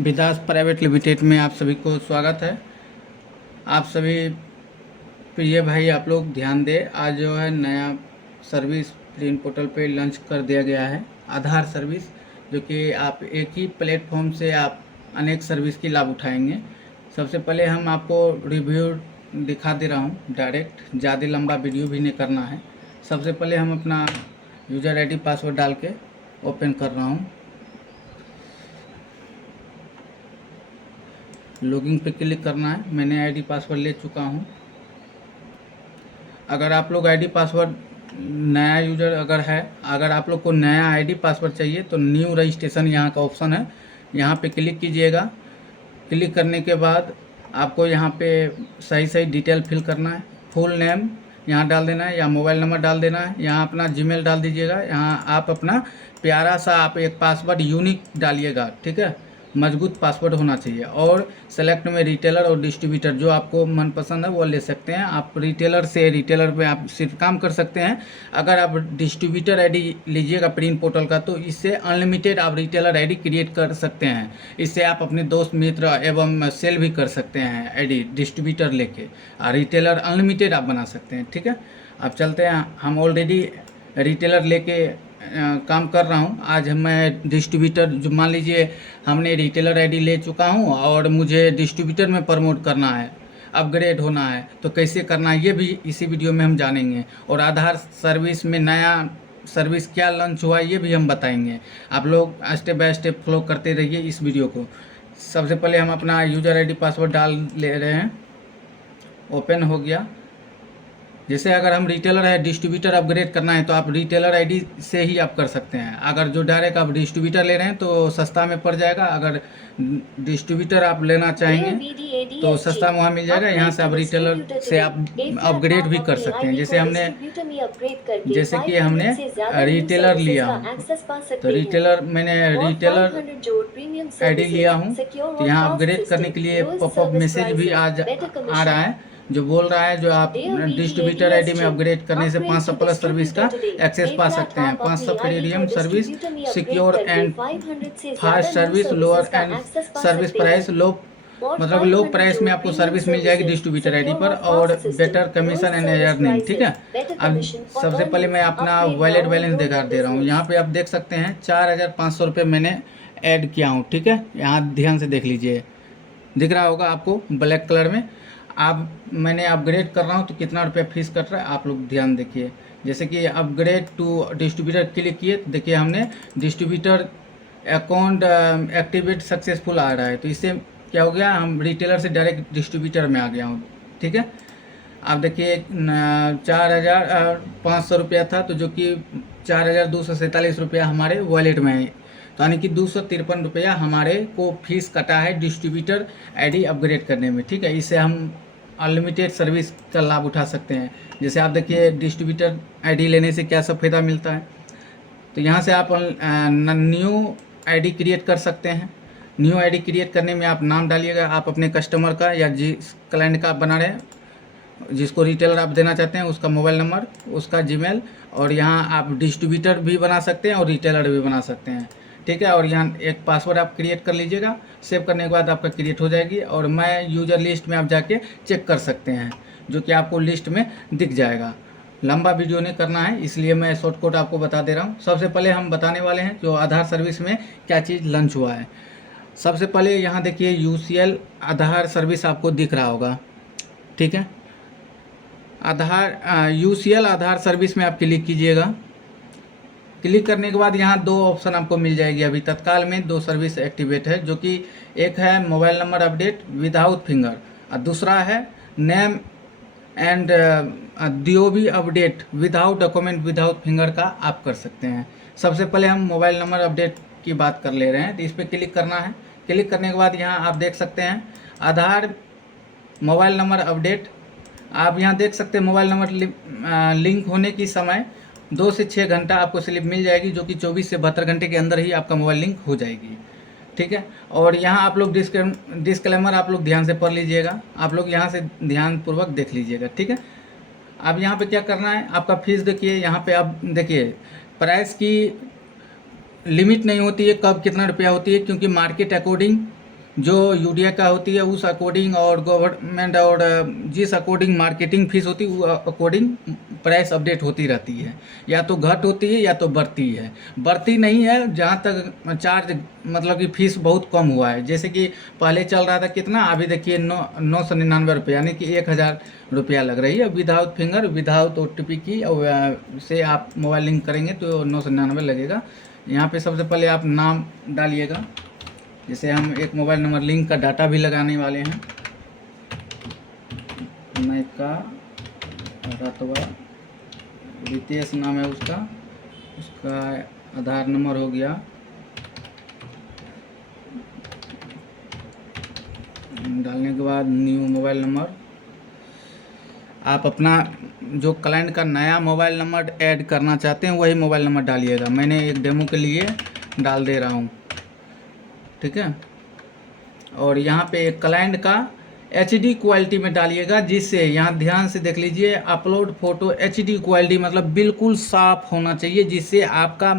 विदास private limited में आप सभी को स्वागत है। आप सभी प्रिय भाई आप लोग ध्यान दें, आज जो है नया सर्विस प्रीन पोर्टल पे लॉन्च कर दिया गया है, आधार सर्विस, जो कि आप एक ही प्लेटफॉर्म से आप अनेक सर्विस की लाभ उठाएंगे। सबसे पहले हम आपको रिव्यू दिखा दे रहा हूँ डायरेक्ट, ज़्यादा लंबा वीडियो भी नहीं करना है। सबसे पहले हम अपना यूज़र आईडी पासवर्ड डाल के ओपन कर रहा हूँ। लॉगिन पे क्लिक करना है। मैंने आईडी पासवर्ड ले चुका हूँ। अगर आप लोग आईडी पासवर्ड नया यूज़र अगर आप लोग को नया आईडी पासवर्ड चाहिए तो न्यू रजिस्ट्रेशन यहाँ का ऑप्शन है, यहाँ पे क्लिक कीजिएगा। क्लिक करने के बाद आपको यहाँ पे सही डिटेल फिल करना है। फुल नेम यहाँ डाल देना है या मोबाइल नंबर डाल देना है। यहाँ अपना जीमेल डाल दीजिएगा। यहाँ आप अपना प्यारा सा आप एक पासवर्ड यूनिक डालिएगा, ठीक है, मजबूत पासवर्ड होना चाहिए। और सेलेक्ट में रिटेलर और डिस्ट्रीब्यूटर जो आपको मनपसंद है वो ले सकते हैं। आप रिटेलर पे आप सिर्फ काम कर सकते हैं। अगर आप डिस्ट्रीब्यूटर आईडी लीजिएगा प्रीन पोर्टल का तो इससे अनलिमिटेड आप रिटेलर आईडी क्रिएट कर सकते हैं। इससे आप अपने दोस्त मित्र एवं सेल भी कर सकते हैं आईडी डिस्ट्रीब्यूटर लेके, और रिटेलर अनलिमिटेड आप बना सकते हैं, ठीक है। अब चलते हैं, हम ऑलरेडी रिटेलर लेके काम कर रहा हूँ। आज मैं डिस्ट्रीब्यूटर, जो मान लीजिए हमने रिटेलर आईडी ले चुका हूँ और मुझे डिस्ट्रीब्यूटर में प्रमोट करना है, अपग्रेड होना है, तो कैसे करना है ये भी इसी वीडियो में हम जानेंगे। और आधार सर्विस में नया सर्विस क्या लॉन्च हुआ ये भी हम बताएंगे। आप लोग स्टेप बाय स्टेप फॉलो करते रहिए इस वीडियो को। सबसे पहले हम अपना यूज़र आईडी पासवर्ड डाल ले रहे हैं। ओपन हो गया। जैसे अगर हम रिटेलर है, डिस्ट्रीब्यूटर अपग्रेड करना है तो आप रिटेलर आईडी से ही आप कर सकते हैं। अगर जो डायरेक्ट आप डिस्ट्रीब्यूटर ले रहे हैं तो सस्ता में पड़ जाएगा। अगर डिस्ट्रीब्यूटर आप लेना चाहेंगे तो सस्ता में वहाँ मिल जाएगा। यहाँ से आप रिटेलर से आप अपग्रेड भी कर सकते हैं। जैसे कि हमने रिटेलर लिया हूँ, तो मैंने रिटेलर आईडी लिया हूँ, तो यहाँ अपग्रेड करने के लिए पॉपअप मैसेज भी आ रहा है, जो बोल रहा है जो आप डिस्ट्रीब्यूटर आईडी में अपग्रेड करने से 500 प्लस सर्विस का एक्सेस पा सकते हैं। 500 premium service, secure and fast service, lower and service price, मतलब लो प्राइस में आपको सर्विस मिल जाएगी डिस्ट्रीब्यूटर आईडी पर, और बेटर कमीशन एंड अर्निंग, ठीक है। अब सबसे पहले मैं अपना वॉलेट बैलेंस दिखा दे रहा हूँ। यहाँ पे आप देख सकते हैं 4500 रुपये मैंने ऐड किया हूँ, ठीक है। यहाँ ध्यान से देख लीजिए, दिख रहा होगा आपको ब्लैक कलर में। मैंने अपग्रेड कर रहा हूँ तो कितना रुपया फीस कट रहा है आप लोग ध्यान देखिए। जैसे कि अपग्रेड टू डिस्ट्रीब्यूटर क्लिक किए तो देखिए हमने डिस्ट्रीब्यूटर अकाउंट एक्टिवेट सक्सेसफुल आ रहा है। तो इससे क्या हो गया, हम रिटेलर से डायरेक्ट डिस्ट्रीब्यूटर में आ गया हूँ, ठीक है। आप देखिए 4500 रुपया था, तो जो कि 4247 रुपया हमारे वॉलेट में है, तो यानी कि 253 रुपया हमारे को फीस कटा है डिस्ट्रीब्यूटर आईडी अपग्रेड करने में, ठीक है। इससे हम अनलिमिटेड सर्विस का लाभ उठा सकते हैं। जैसे आप देखिए डिस्ट्रीब्यूटर आईडी लेने से क्या सब फायदा मिलता है, तो यहाँ से आप न्यू आईडी क्रिएट कर सकते हैं। न्यू आईडी क्रिएट करने में आप नाम डालिएगा, आप अपने कस्टमर का या जिस क्लाइंट का आप बना रहे हैं, जिसको रिटेलर आप देना चाहते हैं उसका मोबाइल नंबर, उसका जीमेल, और यहाँ आप डिस्ट्रीब्यूटर भी बना सकते हैं और रिटेलर भी बना सकते हैं, ठीक है। और यहाँ एक पासवर्ड आप क्रिएट कर लीजिएगा। सेव करने के बाद आपका क्रिएट हो जाएगी, और मैं यूज़र लिस्ट में आप जाके चेक कर सकते हैं, जो कि आपको लिस्ट में दिख जाएगा। लंबा वीडियो नहीं करना है, इसलिए मैं शॉर्टकट आपको बता दे रहा हूँ। सबसे पहले हम बताने वाले हैं जो आधार सर्विस में क्या चीज़ लॉन्च हुआ है। सबसे पहले यहाँ देखिए UCL आधार सर्विस आपको दिख रहा होगा, ठीक है। UCL आधार सर्विस में आप क्लिक कीजिएगा। क्लिक करने के बाद यहाँ दो ऑप्शन आपको मिल जाएगी। अभी तत्काल में दो सर्विस एक्टिवेट है, जो कि एक है mobile number update without finger, और दूसरा है name and DOB update without document without finger का आप कर सकते हैं। सबसे पहले हम मोबाइल नंबर अपडेट की बात कर ले रहे हैं, तो इस पर क्लिक करना है। क्लिक करने के बाद यहाँ आप देख सकते हैं आधार मोबाइल नंबर अपडेट। आप यहाँ देख सकते हैं मोबाइल नंबर लिंक होने की समय 2 से 6 घंटा आपको स्लिप मिल जाएगी, जो कि 24 से 72 घंटे के अंदर ही आपका मोबाइल लिंक हो जाएगी, ठीक है। और यहाँ आप लोग डिस्क्लेमर आप लोग ध्यान से पढ़ लीजिएगा, आप लोग यहाँ से ध्यानपूर्वक देख लीजिएगा, ठीक है। अब यहाँ पे क्या करना है, आपका फीस देखिए, यहाँ पे आप देखिए प्राइस की लिमिट नहीं होती है कब कितना रुपया होती है, क्योंकि मार्केट अकॉर्डिंग जो यूडिया का होती है उस अकॉर्डिंग, और गवर्नमेंट और जिस अकॉर्डिंग मार्केटिंग फीस होती है वो अकॉर्डिंग प्राइस अपडेट होती रहती है, या तो घट होती है या तो बढ़ती है। बढ़ती नहीं है जहाँ तक चार्ज, मतलब कि फीस बहुत कम हुआ है। जैसे कि पहले चल रहा था कितना, अभी देखिए 999 रुपये, यानी कि 1000 रुपया लग रही है विदाउट फिंगर, विदाउट OTP की से आप मोबाइल लिंक करेंगे तो 999 लगेगा। यहाँ पे सबसे पहले आप नाम डालिएगा, जैसे हम एक मोबाइल नंबर लिंक का डाटा भी लगाने वाले हैं। नायका रातवा रितेश नाम है उसका, उसका आधार नंबर हो गया, डालने के बाद न्यू मोबाइल नंबर, आप अपना जो क्लाइंट का नया मोबाइल नंबर ऐड करना चाहते हैं वही मोबाइल नंबर डालिएगा। मैंने एक डेमो के लिए डाल दे रहा हूँ, ठीक है। और यहाँ पे एक क्लाइंट का HD क्वालिटी में डालिएगा, जिससे यहाँ ध्यान से देख लीजिए, अपलोड फोटो HD क्वालिटी मतलब बिल्कुल साफ होना चाहिए, जिससे आपका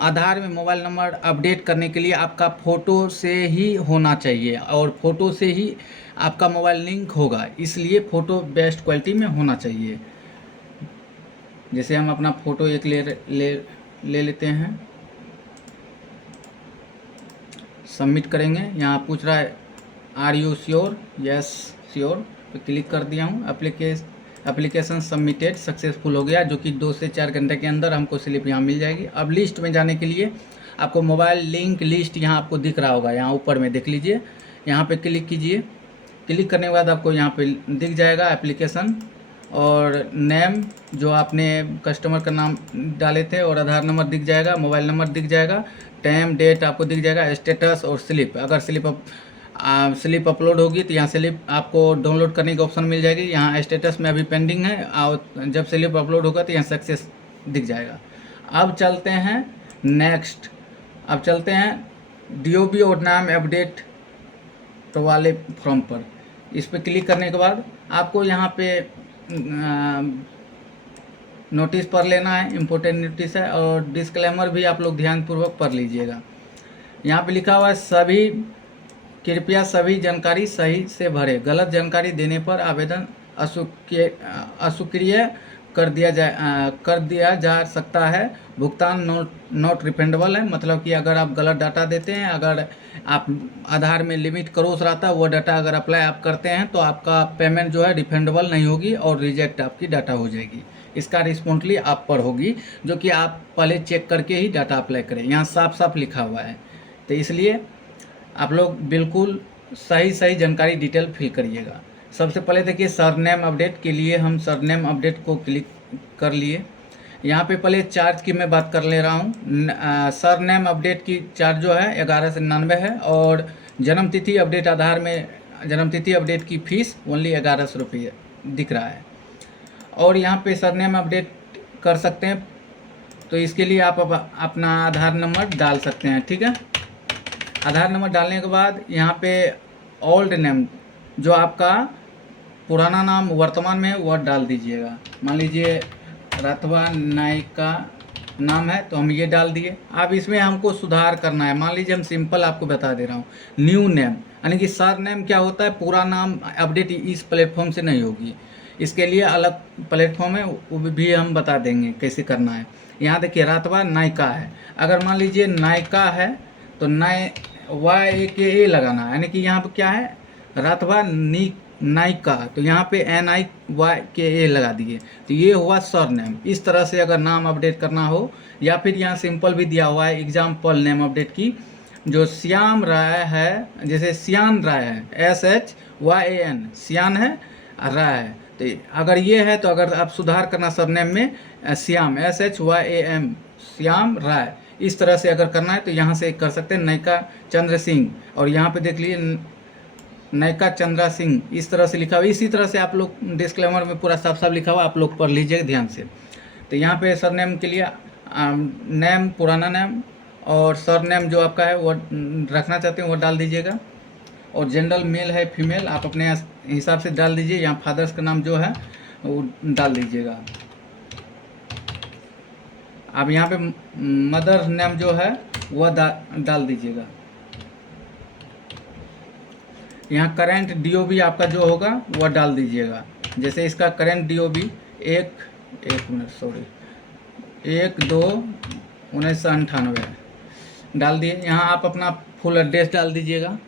आधार में मोबाइल नंबर अपडेट करने के लिए आपका फ़ोटो से ही होना चाहिए, और फ़ोटो से ही आपका मोबाइल लिंक होगा, इसलिए फ़ोटो बेस्ट क्वालिटी में होना चाहिए। जैसे हम अपना फ़ोटो एक ले लेते हैं, सबमिट करेंगे। यहाँ पूछ रहा है are you sure, yes sure पे क्लिक कर दिया हूँ। एप्लीकेशन सबमिटेड सक्सेसफुल हो गया, जो कि 2 से 4 घंटे के अंदर हमको स्लिप यहाँ मिल जाएगी। अब लिस्ट में जाने के लिए आपको मोबाइल लिंक लिस्ट यहाँ आपको दिख रहा होगा, यहाँ ऊपर में देख लीजिए, यहाँ पे क्लिक कीजिए। क्लिक करने के बाद आपको यहाँ पे दिख जाएगा एप्लीकेशन, और नेम जो आपने कस्टमर का नाम डाले थे, और आधार नंबर दिख जाएगा, मोबाइल नंबर दिख जाएगा, टाइम डेट आपको दिख जाएगा, स्टेटस और स्लिप। अगर स्लिप अपलोड होगी तो यहाँ स्लिप आपको डाउनलोड करने की ऑप्शन मिल जाएगी। यहाँ स्टेटस में अभी पेंडिंग है, और जब स्लिप अपलोड होगा तो यहाँ सक्सेस दिख जाएगा। अब चलते हैं नेक्स्ट, अब चलते हैं DOB और नाम अपडेट तो वाले फॉर्म पर। इस पर क्लिक करने के बाद आपको यहाँ पे नोटिस पढ़ लेना है, इम्पोर्टेंट नोटिस है, और डिस्क्लेमर भी आप लोग ध्यानपूर्वक पढ़ लीजिएगा। यहाँ पे लिखा हुआ है सभी कृपया सभी जानकारी सही से भरें, गलत जानकारी देने पर आवेदन अस्वीकृत कर दिया जा सकता है। भुगतान नॉट रिफंडेबल है, मतलब कि अगर आप गलत डाटा देते हैं, अगर आप आधार में लिमिट क्रॉस रहता है, वो डाटा अगर अप्लाई आप करते हैं तो आपका पेमेंट जो है रिफंडेबल नहीं होगी, और रिजेक्ट आपकी डाटा हो जाएगी। इसका रिस्पॉन्सिबिलिटी आप पर होगी, जो कि आप पहले चेक करके ही डाटा अप्लाई करें। यहाँ साफ साफ लिखा हुआ है, तो इसलिए आप लोग बिल्कुल सही जानकारी डिटेल फिल करिएगा। सबसे पहले देखिए सरनेम अपडेट के लिए हम सरनेम अपडेट को क्लिक कर लिए। यहाँ पे पहले चार्ज की मैं बात कर ले रहा हूँ। सरनेम अपडेट की चार्ज जो है 11 से 99 है, और जन्म तिथि अपडेट आधार में जन्म तिथि अपडेट की फ़ीस ओनली 1100 रुपये दिख रहा है। और यहाँ पे सरनेम अपडेट कर सकते हैं, तो इसके लिए आप अपना आधार नंबर डाल सकते हैं, ठीक है। आधार नंबर डालने के बाद यहाँ पे ओल्ड नेम जो आपका पुराना नाम वर्तमान में है वह डाल दीजिएगा। मान लीजिए रातवा नायका नाम है तो हम ये डाल दिए। अब इसमें हमको सुधार करना है। मान लीजिए हम सिंपल आपको बता दे रहा हूँ, न्यू नेम, यानी कि सर नेम क्या होता है, पूरा नाम अपडेट इस प्लेटफॉर्म से नहीं होगी, इसके लिए अलग प्लेटफॉर्म है, वो भी हम बता देंगे कैसे करना है। यहाँ देखिए रातवा नायका है, अगर मान लीजिए नायका है तो YAKA लगाना है, यानी कि यहाँ पर क्या है रातवा नायका, तो यहाँ पे NIYKA लगा दिए, तो ये हुआ सर नेम। इस तरह से अगर नाम अपडेट करना हो, या फिर यहाँ सिंपल भी दिया हुआ है एग्जाम्पल नेम अपडेट की, जो श्याम राय है, जैसे श्यान राय है SHYAN, श्यान है राय है, तो अगर ये है तो अगर आप सुधार करना सरनेम में श्याम SHYAM श्याम राय, इस तरह से अगर करना है तो यहाँ से कर सकते हैं नायका चंद्र सिंह, और यहाँ पे देख लीजिए नायका चंद्रा सिंह, इस तरह से लिखा हुआ। इसी तरह से आप लोग डिस्क्लेमर में पूरा साफ साफ लिखा हुआ, आप लोग पढ़ लीजिएगा ध्यान से। तो यहाँ पे सरनेम के लिए नेम पुराना नेम, और सरनेम जो आपका है वो रखना चाहते हैं वो डाल दीजिएगा, और जनरल मेल है फीमेल आप अपने हिसाब से डाल दीजिए। यहाँ फादर्स का नाम जो है वो डाल दीजिएगा। अब यहाँ पे मदर नेम जो है वह डाल दीजिएगा। यहाँ करंट DOB आपका जो होगा वह डाल दीजिएगा। जैसे इसका करंट DOB एक मिनट सॉरी 1/2/1998 डाल दिए। यहाँ आप अपना फुल एड्रेस डाल दीजिएगा।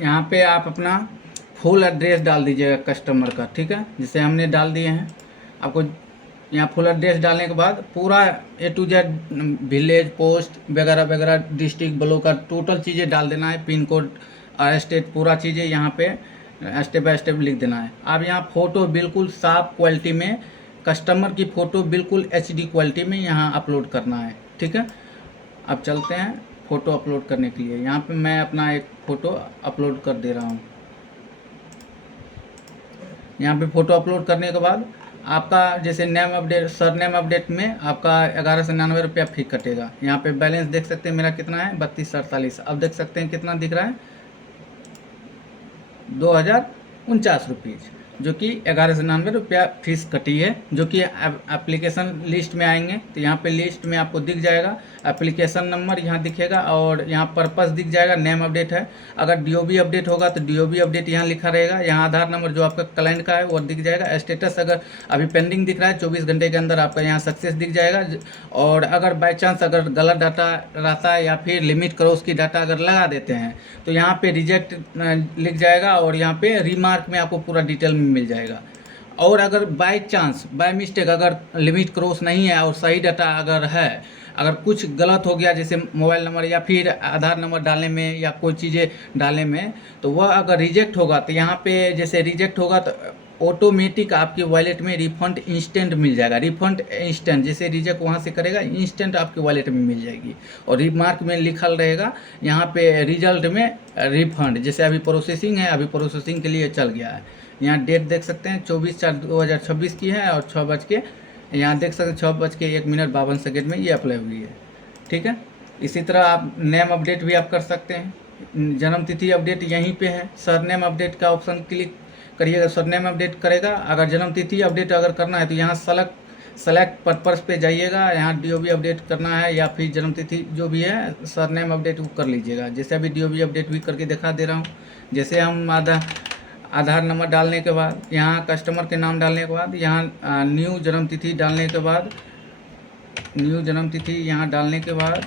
यहाँ पे आप अपना फुल एड्रेस डाल दीजिएगा कस्टमर का, ठीक है। जैसे हमने डाल दिए हैं, आपको यहाँ फुल एड्रेस डालने के बाद पूरा A to Z village, post वगैरह वगैरह, डिस्ट्रिक्ट, ब्लॉक का टोटल चीज़ें डाल देना है, पिन कोड और स्टेट, पूरा चीज़ें यहाँ पे स्टेप बाय स्टेप लिख देना है। अब यहाँ फ़ोटो बिल्कुल साफ क्वालिटी में, कस्टमर की फ़ोटो बिल्कुल HD क्वालिटी में यहाँ अपलोड करना है, ठीक है। अब चलते हैं फ़ोटो अपलोड करने के लिए। यहाँ पे मैं अपना एक फ़ोटो अपलोड कर दे रहा हूँ। यहाँ पे फ़ोटो अपलोड करने के बाद आपका जैसे name update, sir name update में आपका 1199 रुपया फी कटेगा। यहाँ पे बैलेंस देख सकते हैं मेरा कितना है, 3248। अब देख सकते हैं कितना दिख रहा है, 2049 रुपीज़, जो कि 1199 रुपया फीस कटी है, जो कि एप्लीकेशन लिस्ट में आएंगे तो यहाँ पे लिस्ट में आपको दिख जाएगा। एप्लीकेशन नंबर यहाँ दिखेगा और यहाँ पर्पस दिख जाएगा, नेम अपडेट है। अगर DOB अपडेट होगा तो DOB अपडेट यहाँ लिखा रहेगा। यहाँ आधार नंबर जो आपका क्लाइंट का है वो दिख जाएगा। स्टेटस अगर अभी पेंडिंग दिख रहा है 24 घंटे के अंदर आपका यहाँ सक्सेस दिख जाएगा। और अगर बाई चांस अगर गलत डाटा रहता है या फिर लिमिट क्रॉस की डाटा अगर लगा देते हैं तो यहाँ पे रिजेक्ट लिख जाएगा और यहाँ पे रिमार्क में आपको पूरा डिटेल मिल जाएगा। और अगर बाई चांस बाय मिस्टेक अगर लिमिट क्रॉस नहीं है और सही डाटा अगर है, अगर कुछ गलत हो गया जैसे मोबाइल नंबर या फिर आधार नंबर डालने में या कोई चीज़ें डालने में, तो वह अगर रिजेक्ट होगा तो यहाँ पे जैसे रिजेक्ट होगा तो ऑटोमेटिक आपके वॉलेट में रिफंड इंस्टेंट मिल जाएगा। रिफंड इंस्टेंट, जैसे रिजेक्ट वहाँ से करेगा इंस्टेंट आपके वॉलेट में मिल जाएगी। और रिमार्क में लिखल रहेगा यहाँ पे रिजल्ट में रिफंड, जैसे अभी प्रोसेसिंग है, अभी प्रोसेसिंग के लिए चल गया है। यहाँ डेट देख सकते हैं 24/4/2026 की है और 6 बज के, यहाँ देख सकते हैं 6:01:52 में ये अप्लाई हुई है, ठीक है। इसी तरह आप नेम अपडेट भी आप कर सकते हैं। जन्म तिथि अपडेट यहीं पे है, सरनेम अपडेट का ऑप्शन क्लिक करिएगा, सरनेम अपडेट करेगा। अगर जन्म तिथि अपडेट अगर करना है तो यहाँ सेलेक्ट पर्पस पे जाइएगा, यहाँ DOB अपडेट करना है या फिर जन्म तिथि जो भी है, सरनेम अपडेट वो कर लीजिएगा। जैसे अभी DOB अपडेट भी करके दिखा दे रहा हूँ। जैसे हम आधार नंबर डालने के बाद, यहाँ कस्टमर के नाम डालने के बाद, यहाँ न्यू जन्म तिथि डालने के बाद, न्यू जन्म तिथि यहाँ डालने के बाद,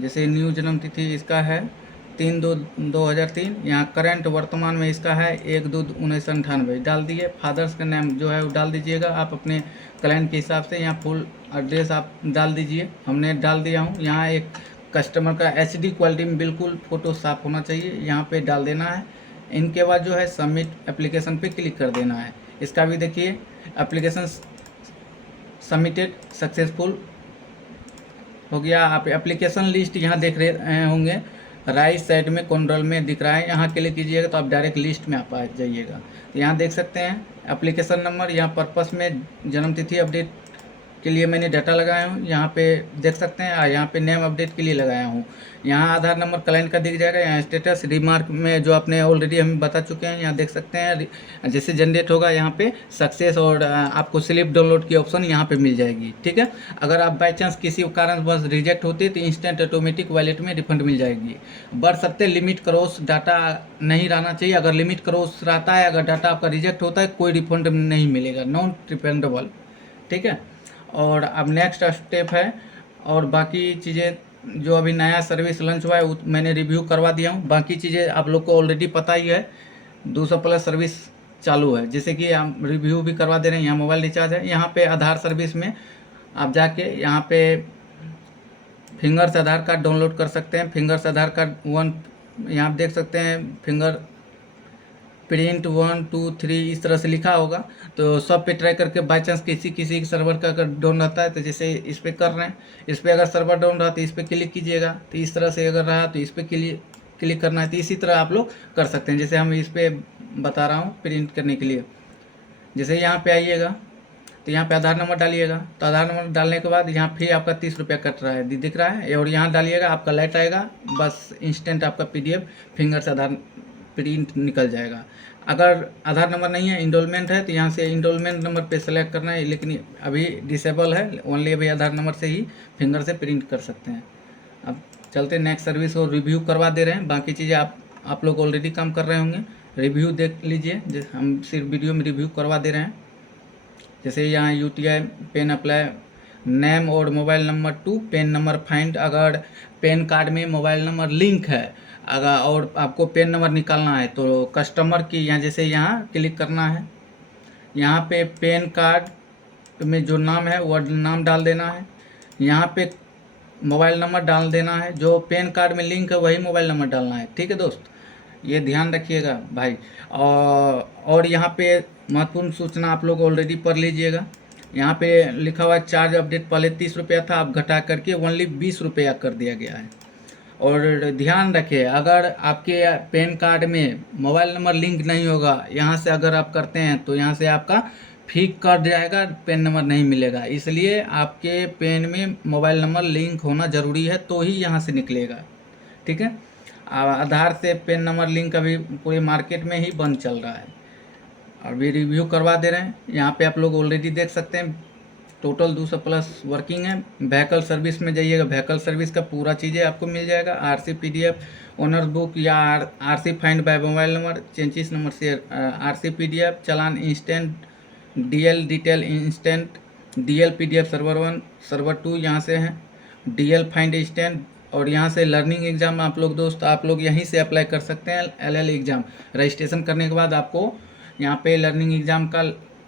जैसे न्यू जन्म तिथि इसका है 3/2/2003, यहाँ करंट वर्तमान में इसका है 1/2/1998 डाल दिए। फादर्स का नाम जो है वो डाल दीजिएगा आप अपने क्लाइंट के हिसाब से। यहाँ फुल एड्रेस आप डाल दीजिए, हमने डाल दिया हूँ। यहाँ एक कस्टमर का HD क्वालिटी में बिल्कुल फ़ोटो साफ होना चाहिए, यहाँ पे डाल देना है। इनके बाद जो है सबमिट एप्लीकेशन पे क्लिक कर देना है। इसका भी देखिए एप्लीकेशन सबमिटेड सक्सेसफुल हो गया। आप एप्लीकेशन लिस्ट यहाँ देख रहे होंगे, राइट साइड में कॉर्नर में दिख रहा है, यहाँ क्लिक कीजिएगा तो आप डायरेक्ट लिस्ट में आप आ जाइएगा। तो यहाँ देख सकते हैं एप्लीकेशन नंबर, यहाँ पर्पस में जन्म तिथि अपडेट के लिए मैंने डाटा लगाया हूँ, यहाँ पे देख सकते हैं। यहाँ पे नेम अपडेट के लिए लगाया हूँ। यहाँ आधार नंबर क्लाइंट का दिख जाएगा। यहाँ स्टेटस रिमार्क में जो आपने ऑलरेडी हम बता चुके हैं, यहाँ देख सकते हैं। जैसे जनरेट होगा यहाँ पे सक्सेस और आपको स्लिप डाउनलोड की ऑप्शन यहाँ पे मिल जाएगी, ठीक है। अगर आप बाई चांस किसी कारण बस रिजेक्ट होती है तो इंस्टेंट ऑटोमेटिक वॉलेट में रिफंड मिल जाएगी। बढ़ सकते लिमिट क्रॉस डाटा नहीं रहना चाहिए। अगर लिमिट क्रॉस रहता है, अगर डाटा आपका रिजेक्ट होता है, कोई रिफंड नहीं मिलेगा, नॉन रिफंडेबल, ठीक है। और अब नेक्स्ट स्टेप है, और बाकी चीज़ें जो अभी नया सर्विस लॉन्च हुआ है वो मैंने रिव्यू करवा दिया हूँ। बाकी चीज़ें आप लोग को ऑलरेडी पता ही है। 200+ सर्विस चालू है, जैसे कि हम रिव्यू भी करवा दे रहे हैं। यहाँ मोबाइल रिचार्ज है, यहाँ पे आधार सर्विस में आप जाके यहाँ पे फिंगर से आधार कार्ड डाउनलोड कर सकते हैं। फिंगर से आधार कार्ड 1, यहाँ देख सकते हैं फिंगर प्रिंट 1 2 3 इस तरह से लिखा होगा। तो सब पे ट्राई करके बाई चांस किसी सर्वर का अगर डाउन रहता है तो जैसे इस पर कर रहे हैं, इस पर अगर सर्वर डाउन रहा तो इस पर क्लिक कीजिएगा। तो इस तरह से अगर रहा तो इस पर क्लिक करना है। तो इसी तरह आप लोग कर सकते हैं। जैसे हम इस पर बता रहा हूँ प्रिंट करने के लिए, जैसे यहाँ पे आइएगा तो यहाँ पे आधार नंबर डालिएगा। तो आधार नंबर डालने के बाद यहाँ फी आपका 30 रुपया कट रहा है, दिख रहा है। और यहाँ डालिएगा, आपका लाइट आएगा, बस इंस्टेंट आपका PDF फिंगर से आधार प्रिंट निकल जाएगा। अगर आधार नंबर नहीं है, इनरोलमेंट है, तो यहाँ से इनरोलमेंट नंबर पे सेलेक्ट करना है, लेकिन अभी डिसेबल है, ओनली अभी आधार नंबर से ही फिंगर से प्रिंट कर सकते हैं। अब चलते नेक्स्ट सर्विस और रिव्यू करवा दे रहे हैं। बाकी चीज़ें आप आप लोग ऑलरेडी काम कर रहे होंगे। रिव्यू देख लीजिए, जैसे हम सिर्फ वीडियो में रिव्यू करवा दे रहे हैं। जैसे यहाँ UTI पेन अप्लाई, नेम और mobile number two PAN number find. अगर पेन कार्ड में मोबाइल नंबर लिंक है अगर और आपको पेन नंबर निकालना है तो कस्टमर की यहाँ जैसे यहाँ क्लिक करना है। यहाँ पे पेन कार्ड में जो नाम है वो नाम डाल देना है। यहाँ पे मोबाइल नंबर डाल देना है, जो पेन कार्ड में लिंक है वही मोबाइल नंबर डालना है। ठीक है दोस्त, ये ध्यान रखिएगा भाई। और यहाँ पे महत्वपूर्ण सूचना आप लोग ऑलरेडी पढ़ लीजिएगा। यहाँ पे लिखा हुआ है चार्ज अपडेट, पहले 30 रुपया था, अब घटा करके ओनली 20 रुपया कर दिया गया है। और ध्यान रखिए, अगर आपके पेन कार्ड में मोबाइल नंबर लिंक नहीं होगा, यहाँ से अगर आप करते हैं तो यहाँ से आपका फी कट जाएगा, पेन नंबर नहीं मिलेगा। इसलिए आपके पेन में मोबाइल नंबर लिंक होना ज़रूरी है तो ही यहाँ से निकलेगा। ठीक है, आधार से पेन नंबर लिंक अभी पूरे मार्केट में ही बंद चल रहा है। अभी रिव्यू करवा दे रहे हैं। यहाँ पे आप लोग ऑलरेडी देख सकते हैं टोटल 200+ वर्किंग है। व्हीकल सर्विस में जाइएगा, व्हीकल सर्विस का पूरा चीज़ें आपको मिल जाएगा। RC PDF, ओनर बुक या RC find by mobile number, चेंजिस नंबर से RC PDF, challan instant, DL detail instant, DL PDF server 1 server 2 यहाँ से है, DL फाइंड इंस्टेंट। और यहाँ से लर्निंग एग्ज़ाम आप लोग यहीं से अप्लाई कर सकते हैं। LL एग्ज़ाम रजिस्ट्रेशन करने के बाद आपको यहाँ पे लर्निंग एग्ज़ाम का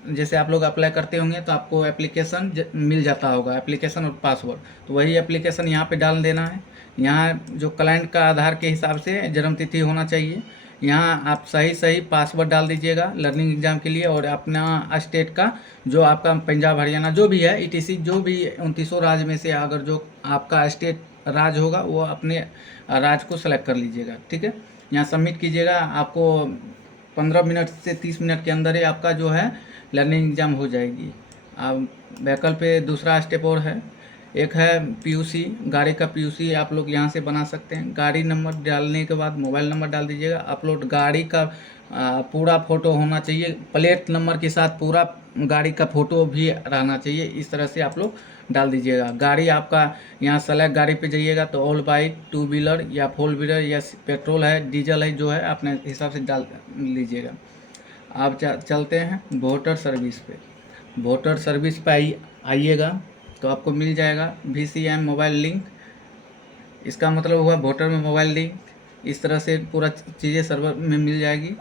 जैसे आप लोग अप्लाई करते होंगे तो आपको एप्लीकेशन मिल जाता होगा, एप्लीकेशन और पासवर्ड। तो वही एप्लीकेशन यहाँ पे डाल देना है। यहाँ जो क्लाइंट का आधार के हिसाब से जन्मतिथि होना चाहिए। यहाँ आप सही पासवर्ड डाल दीजिएगा लर्निंग एग्ज़ाम के लिए। और अपना स्टेट का जो आपका पंजाब हरियाणा जो भी है ETC, जो भी 29 राज्य में से अगर जो आपका स्टेट राज्य होगा वो अपने राज्य को सेलेक्ट कर लीजिएगा। ठीक है, यहाँ सबमिट कीजिएगा। आपको 15 मिनट से 30 मिनट के अंदर ही आपका जो है लर्निंग एग्ज़ाम हो जाएगी। अब व्हीकल पे दूसरा स्टेप और है, एक है PUC, गाड़ी का PUC आप लोग यहाँ से बना सकते हैं। गाड़ी नंबर डालने के बाद मोबाइल नंबर डाल दीजिएगा। अपलोड गाड़ी का पूरा फ़ोटो होना चाहिए, प्लेट नंबर के साथ पूरा गाड़ी का फ़ोटो भी रहना चाहिए। इस तरह से आप लोग डाल दीजिएगा। गाड़ी आपका यहाँ सेलेक्ट गाड़ी पे जाइएगा तो ऑल बाइक, 2 व्हीलर या 4 व्हीलर या पेट्रोल है, डीजल है, जो है अपने हिसाब से डाल लीजिएगा। आप चलते हैं वोटर सर्विस पे। वोटर सर्विस पे आइएगा तो आपको मिल जाएगा VCM मोबाइल लिंक। इसका मतलब हुआ वोटर में मोबाइल लिंक। इस तरह से पूरा चीज़ें सर्वर में मिल जाएगी।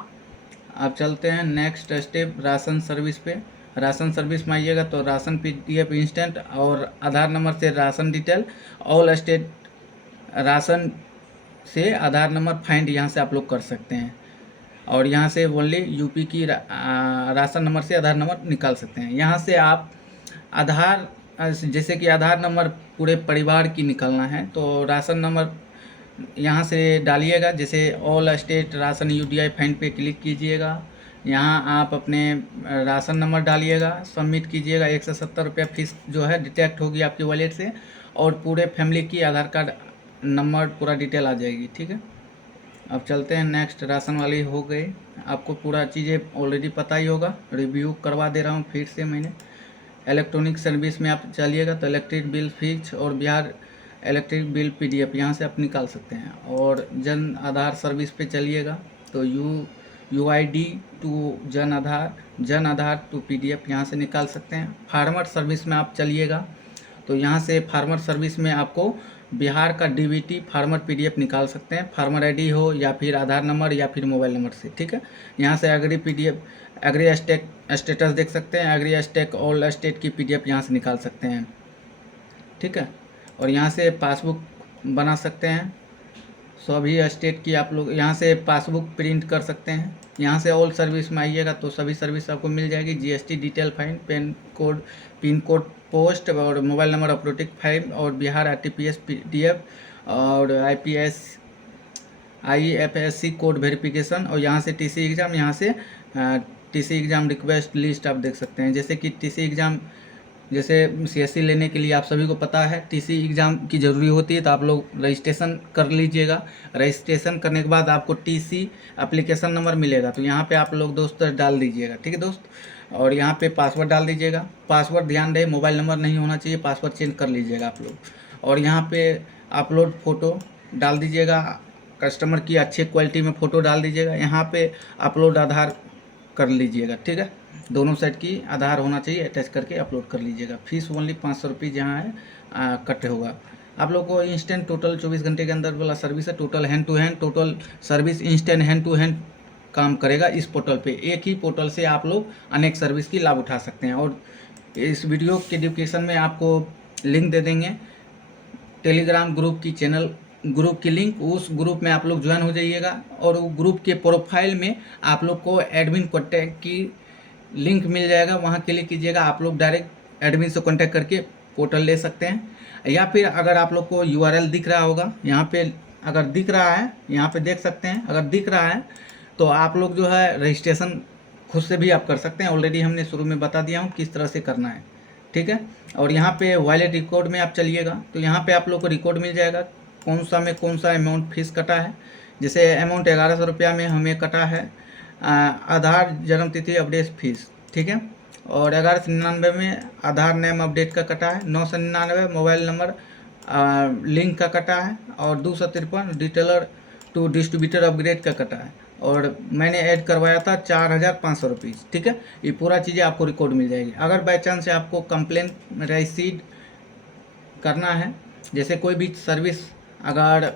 आप चलते हैं नेक्स्ट स्टेप राशन सर्विस पे। राशन सर्विस में आइएगा तो राशन PDF इंस्टेंट और आधार नंबर से ration detail, all state ration से आधार नंबर फाइंड यहाँ से आप लोग कर सकते हैं। और यहाँ से ओनली UP की राशन नंबर से आधार नंबर निकाल सकते हैं। यहाँ से आप आधार जैसे कि आधार नंबर पूरे परिवार की निकालना है तो राशन नंबर यहाँ से डालिएगा। जैसे all state ration UDI find पे क्लिक कीजिएगा। यहाँ आप अपने राशन नंबर डालिएगा, सबमिट कीजिएगा। 170 रुपया फीस जो है डिटेक्ट होगी आपकी वॉलेट से और पूरे फैमिली की आधार कार्ड नंबर पूरा डिटेल आ जाएगी। ठीक है, अब चलते हैं नेक्स्ट। राशन वाली हो गई, आपको पूरा चीज़ें ऑलरेडी पता ही होगा, रिव्यू करवा दे रहा हूँ फिर से मैंने। इलेक्ट्रॉनिक सर्विस में आप चलिएगा तो इलेक्ट्रिक बिल फीस और बिहार इलेक्ट्रिक बिल PDF यहाँ से आप निकाल सकते हैं। और जन आधार सर्विस पे चलिएगा तो UID to Jan Aadhaar to PDF यहाँ से निकाल सकते हैं। फार्मर सर्विस में आप चलिएगा तो यहाँ से फार्मर सर्विस में आपको बिहार का DBT फार्मर PDF निकाल सकते हैं, फार्मर ID हो या फिर आधार नंबर या फिर मोबाइल नंबर से। ठीक है, यहाँ से एग्री स्टेटस देख सकते हैं, एग्री स्टेक ऑल स्टेट की PDF यहाँ से निकाल सकते हैं। ठीक है, और यहाँ से पासबुक बना सकते हैं सभी स्टेट की। आप लोग यहाँ से पासबुक प्रिंट कर सकते हैं। यहाँ से ऑल सर्विस में आइएगा तो सभी सर्विस आपको मिल जाएगी। GST detail find, pin code post और मोबाइल नंबर अपलोटिक फाइल और बिहार RTPS PDF और IFSC कोड वेरिफिकेशन। और यहाँ से TC एग्ज़ाम, यहाँ से TC एग्ज़ाम रिक्वेस्ट लिस्ट आप देख सकते हैं। जैसे कि TC एग्ज़ाम जैसे CSC लेने के लिए आप सभी को पता है TC एग्ज़ाम की ज़रूरी होती है, तो आप लोग रजिस्ट्रेशन कर लीजिएगा। रजिस्ट्रेशन करने के बाद आपको TC एप्लीकेशन नंबर मिलेगा तो यहाँ पे आप लोग दोस्त डाल दीजिएगा। ठीक है दोस्त, और यहाँ पे पासवर्ड डाल दीजिएगा। पासवर्ड ध्यान रहे मोबाइल नंबर नहीं होना चाहिए, पासवर्ड चेंज कर लीजिएगा आप लोग। और यहाँ पे अपलोड फ़ोटो डाल दीजिएगा, कस्टमर की अच्छी क्वालिटी में फ़ोटो डाल दीजिएगा। यहाँ पे अपलोड आधार कर लीजिएगा, ठीक है। दोनों साइड की आधार होना चाहिए, अटैच करके अपलोड कर लीजिएगा। फीस ओनली 500 रुपीज़ यहाँ है कट होगा। आप लोग को इंस्टेंट टोटल 24 घंटे के अंदर वाला सर्विस है। Total hand to hand total service instant hand to hand काम करेगा इस पोर्टल पे। एक ही पोर्टल से आप लोग अनेक सर्विस की लाभ उठा सकते हैं। और इस वीडियो के डिस्क्रिप्शन में आपको लिंक दे देंगे टेलीग्राम ग्रुप की चैनल ग्रुप की लिंक। उस ग्रुप में आप लोग ज्वाइन हो जाइएगा और वो ग्रुप के प्रोफाइल में आप लोग को एडमिन कॉन्टैक्ट की लिंक मिल जाएगा, वहाँ क्लिक कीजिएगा। आप लोग डायरेक्ट एडमिन से कॉन्टैक्ट करके पोर्टल ले सकते हैं। या फिर अगर आप लोग को URL दिख रहा होगा, यहाँ पे अगर दिख रहा है, यहाँ पे देख सकते हैं, अगर दिख रहा है तो आप लोग जो है रजिस्ट्रेशन खुद से भी आप कर सकते हैं। ऑलरेडी हमने शुरू में बता दिया हूँ किस तरह से करना है, ठीक है। और यहाँ पे वॉलेट रिकॉर्ड में आप चलिएगा तो यहाँ पे आप लोग को रिकॉर्ड मिल जाएगा कौन सा अमाउंट फीस कटा है। जैसे अमाउंट 1100 रुपया में हमें कटा है आधार जन्म तिथि अपडेट फीस, ठीक है। और 1199 में आधार नेम अपडेट का कटा है। 999 मोबाइल नंबर लिंक का कटा है। और 253 डिटेलर टू डिस्ट्रीब्यूटर अपग्रेड का कटा है। और मैंने ऐड करवाया था 4500 रुपीज़, ठीक है। ये पूरा चीज़ें आपको रिकॉर्ड मिल जाएगी। अगर बाई चांस से आपको कंप्लेन रिसीव करना है, जैसे कोई भी सर्विस अगर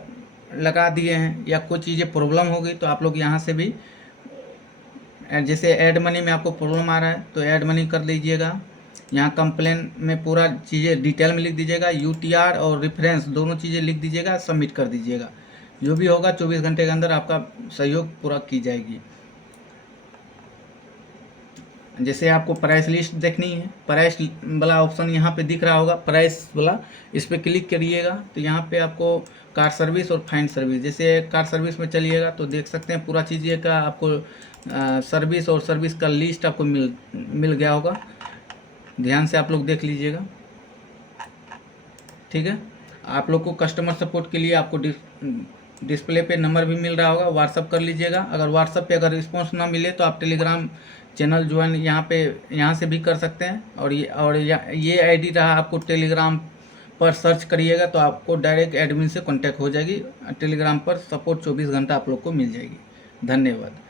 लगा दिए हैं या कोई चीज़ें प्रॉब्लम होगी तो आप लोग यहाँ से भी जैसे ऐड मनी में आपको प्रॉब्लम आ रहा है तो ऐड मनी कर लीजिएगा। यहाँ कंप्लेन में पूरा चीज़ें डिटेल में लिख दीजिएगा, UTR और रेफरेंस दोनों चीज़ें लिख दीजिएगा, सबमिट कर दीजिएगा। जो भी होगा 24 घंटे के अंदर आपका सहयोग पूरा की जाएगी। जैसे आपको प्राइस लिस्ट देखनी है, प्राइस वाला ऑप्शन यहाँ पे दिख रहा होगा, प्राइस वाला, इस पर क्लिक करिएगा तो यहाँ पे आपको कार सर्विस और फाइंड सर्विस, जैसे कार सर्विस में चलिएगा तो देख सकते हैं पूरा चीज़ें का आपको सर्विस और सर्विस का लिस्ट आपको मिल गया होगा। ध्यान से आप लोग देख लीजिएगा, ठीक है। आप लोग को कस्टमर सपोर्ट के लिए आपको डिस्प्ले पे नंबर भी मिल रहा होगा, व्हाट्सअप कर लीजिएगा। अगर व्हाट्सअप पे अगर रिस्पांस ना मिले तो आप टेलीग्राम चैनल ज्वाइन यहाँ से भी कर सकते हैं। और ये आईडी रहा, आपको टेलीग्राम पर सर्च करिएगा तो आपको डायरेक्ट एडमिन से कांटेक्ट हो जाएगी। टेलीग्राम पर सपोर्ट 24 घंटा आप लोग को मिल जाएगी। धन्यवाद।